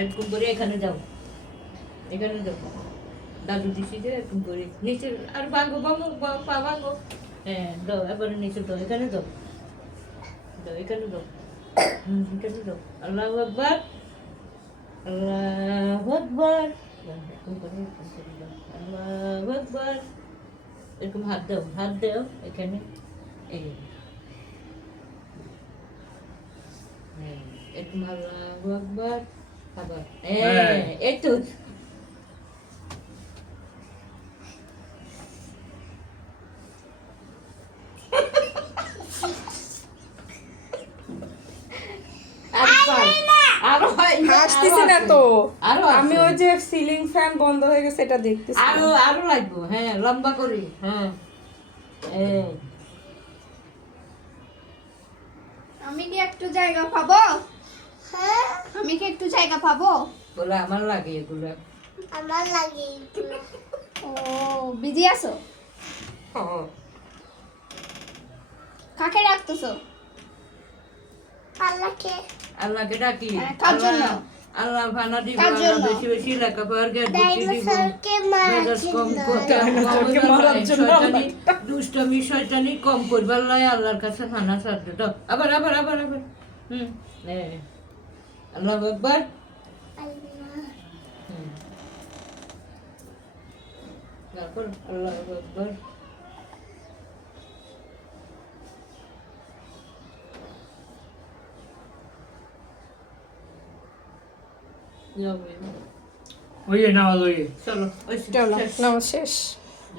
এরকম করে এখানে যাও, এখানে যাও, দাদু দিছি যে এরকম করে নিচে আর ভাঙো ভাঙো পা ভাঙো, হ্যাঁ দাও এবারে নিচে দাও, এখানে দাও, দাও এখানে দাও, এখানে দাও, আল্লাহু আকবার, আল্লাহু আকবার, এরকম করে দাও, আল্লাহু আকবার, এরকম হাত দাও এখানে, এই এরকম আল্লাহু আকবার, আবার এই তো হাসতেছি না তো, আরো আমি ওই যে সিলিং ফ্যান বন্ধ হয়ে গেছে এটা দেখতেছি। আরো আরো লাগবে, হ্যাঁ লম্বা করে, হ্যাঁ এই আমি কি একটু জায়গা পাবো? হ্যাঁ, আমি কি একটু জায়গা পাবো? বলে আমার লাগে এগুলো, আমার লাগে এগুলো। ও বিজি আছো? কাকে ডাকতেছো? আল্লাহকে আল্লাহকে ডাকি, কার জন্য? আল্লাহ ভানা দিব, কার আল্লাহ জন্য? বেশি বেশি লেখাপড়ার জ্ঞান বুদ্ধি দিব, ডাইনোসরকে মারার মেজাজ কম জন্য। করতে, ডাইনোসরকে মারার জন্য শয়তানি দুষ্টমি শয়তানি কম করবার লাই আল্লাহর কাছে খানা সাহায্য দাও, আবার আবার আবার আবার, আল্লাহু আকবার, আল্লাহ তারপর আল্লাহু আকবার, Oye, no, oye. চলো ওই চলো নামাজ শেষ।